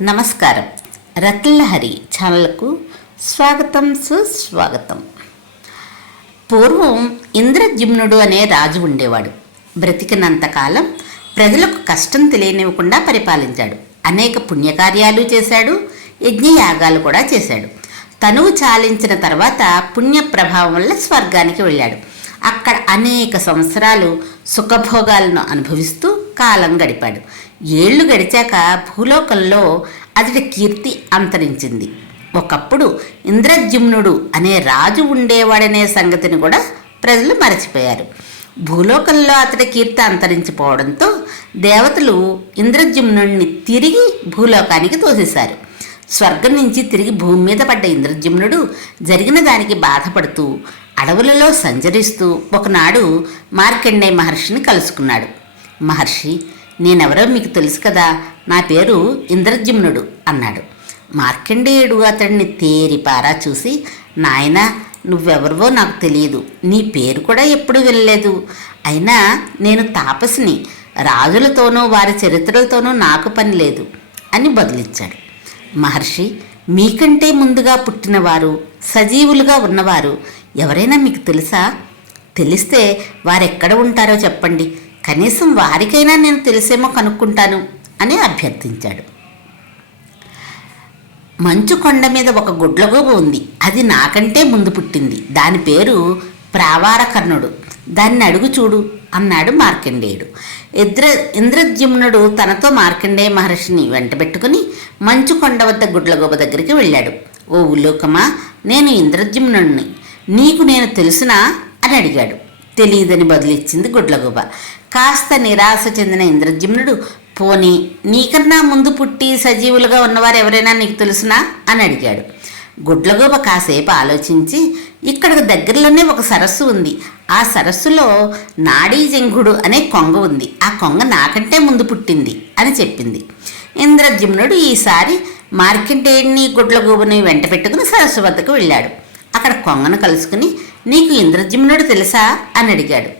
నమస్కారం. రత్నలహరి ఛానల్కు స్వాగతం, సుస్వాగతం. పూర్వం ఇంద్రజిమ్నుడు అనే రాజు ఉండేవాడు. బ్రతికినంతకాలం ప్రజలకు కష్టం తెలియనివ్వకుండా పరిపాలించాడు. అనేక పుణ్యకార్యాలు చేశాడు, యజ్ఞయాగాలు కూడా చేశాడు. తనువు చాలించిన తర్వాత పుణ్య ప్రభావం వల్ల స్వర్గానికి వెళ్ళాడు. అక్కడ అనేక సంవత్సరాలు సుఖభోగాలను అనుభవిస్తూ కాలం గడిపాడు. ఏళ్లు గడిచాక భూలోకంలో అతడి కీర్తి అంతరించింది. ఒకప్పుడు ఇంద్రజిమ్నుడు అనే రాజు ఉండేవాడనే సంగతిని కూడా ప్రజలు మరచిపోయారు. భూలోకంలో అతడి కీర్తి అంతరించిపోవడంతో దేవతలు ఇంద్రజిమ్నుడిని తిరిగి భూలోకానికి తోసేశారు. స్వర్గం నుంచి తిరిగి భూమి మీద పడ్డ ఇంద్రజిమ్నుడు జరిగిన దానికి బాధపడుతూ అడవులలో సంచరిస్తూ ఒకనాడు మార్కండేయ మహర్షిని కలుసుకున్నాడు. మహర్షి, నేనెవరో మీకు తెలుసు కదా, నా పేరు ఇంద్రజిమ్నుడు అన్నాడు. మార్కండేయుడు అతడిని తేరిపారా చూసి, నాయనా, నువ్వెవరివో నాకు తెలియదు, నీ పేరు కూడా ఎప్పుడు వెళ్ళలేదు, అయినా నేను తాపసిని, రాజులతోనూ వారి చరిత్రలతోనూ నాకు పని లేదు అని బదులిచ్చాడు. మహర్షి, మీకంటే ముందుగా పుట్టినవారు, సజీవులుగా ఉన్నవారు ఎవరైనా మీకు తెలుసా? తెలిస్తే వారెక్కడ ఉంటారో చెప్పండి, కనీసం వారికైనా నేను తెలిసేమో కనుక్కుంటాను అని అభ్యర్థించాడు. మంచు కొండ మీద ఒక గుడ్లగూబ ఉంది. అది నాకంటే ముందు పుట్టింది. దాని పేరు ప్రావారకర్ణుడు. దాన్ని అడుగు చూడు అన్నాడు మార్కండేయుడు. ఇంద్రజిమ్నుడు తనతో మార్కండేయ మహర్షిని వెంటబెట్టుకుని మంచు కొండ వద్ద గుడ్లగూబ దగ్గరికి వెళ్ళాడు. ఓ ఉల్లోకమా, నేను ఇంద్రజిమ్నుడిని, నీకు నేను తెలుసునా అని అడిగాడు. తెలియదని బదులిచ్చింది గుడ్లగూబ. కాస్త నిరాశ చెందిన ఇంద్రజిమ్నుడు, పోనీ నీకన్నా ముందు పుట్టి సజీవులుగా ఉన్నవారు ఎవరైనా నీకు తెలుసునా అని అడిగాడు. గుడ్లగూబ కాసేపు ఆలోచించి, ఇక్కడికి దగ్గరలోనే ఒక సరస్సు ఉంది, ఆ సరస్సులో నాడీజంఘుడు అనే కొంగ ఉంది, ఆ కొంగ నాకంటే ముందు పుట్టింది అని చెప్పింది. ఇంద్రజిమ్నుడు ఈసారి మార్కండేయుడిని గుడ్లగూబని వెంట పెట్టుకుని సరస్సు వద్దకు వెళ్ళాడు. అక్కడ కొంగను కలుసుకుని, నీకు ఇంద్రజిమ్నుడు తెలుసా అని అడిగాడు.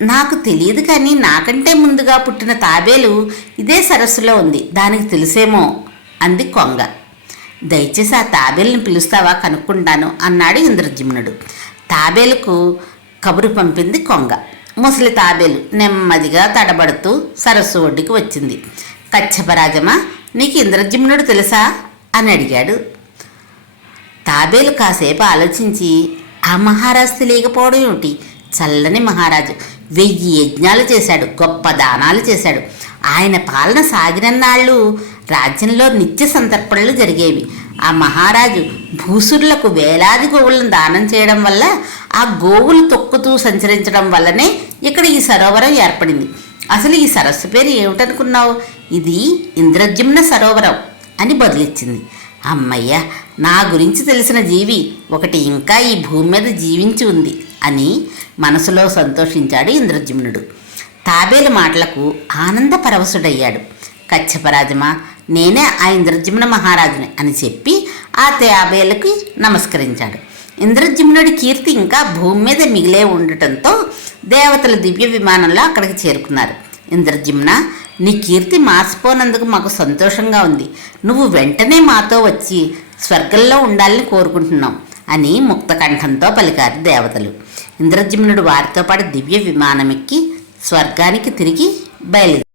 నాకు తెలియదు, కానీ నాకంటే ముందుగా పుట్టిన తాబేలు ఇదే సరస్సులో ఉంది, దానికి తెలిసేమో అంది కొంగ. దయచేసి ఆ తాబేలుని పిలుస్తావా, కనుక్కుంటాను అన్నాడు ఇంద్రజిమ్నుడు. తాబేలుకు కబురు పంపింది కొంగ. ముసలి తాబేలు నెమ్మదిగా తడబడుతూ సరస్సు ఒడ్డుకి వచ్చింది. కచ్చపరాజమా, నీకు ఇంద్రజిమ్నుడు తెలుసా అని అడిగాడు. తాబేలు కాసేపు ఆలోచించి, ఆ మహారాజు తెలియకపోవడం ఏమిటి? చల్లని మహారాజు, 1000 యజ్ఞాలు చేశాడు, గొప్ప దానాలు చేశాడు. ఆయన పాలన సాగినన్నాళ్ళు రాజ్యంలో నిత్య సంతర్పణలు జరిగేవి. ఆ మహారాజు భూసురులకు వేలాది గోవులను దానం చేయడం వల్ల, ఆ గోవులు తొక్కుతూ సంచరించడం వల్లనే ఇక్కడ ఈ సరోవరం ఏర్పడింది. అసలు ఈ సరస్సు పేరు ఏమిటనుకున్నావు? ఇది ఇంద్రజిమ్న సరోవరం అని బదులిచ్చింది. అమ్మయ్య, నా గురించి తెలిసిన జీవి ఒకటి ఇంకా ఈ భూమి మీద జీవించి ఉంది అని మనసులో సంతోషించాడు ఇంద్రజిమ్నుడు. తాబేలు మాటలకు ఆనంద పరవశుడయ్యాడు. కచ్చపరాజమా, నేనే ఆ ఇంద్రజిమ్న మహారాజుని అని చెప్పి ఆ తాబేలుకి నమస్కరించాడు. ఇంద్రజిమ్నుడి కీర్తి ఇంకా భూమి మీద మిగిలే ఉండటంతో దేవతల దివ్య విమానంలో అక్కడికి చేరుకున్నారు. ఇంద్రజిమ్న, నీ కీర్తి మాసిపోనందుకు మాకు సంతోషంగా ఉంది. నువ్వు వెంటనే మాతో వచ్చి స్వర్గంలో ఉండాలని కోరుకుంటున్నాం అని ముక్తకంఠంతో పలికారు దేవతలు. ఇంద్రజిమ్నుడు వారితో పాటు దివ్య విమానం ఎక్కి స్వర్గానికి తిరిగి బయలుదేరాడు.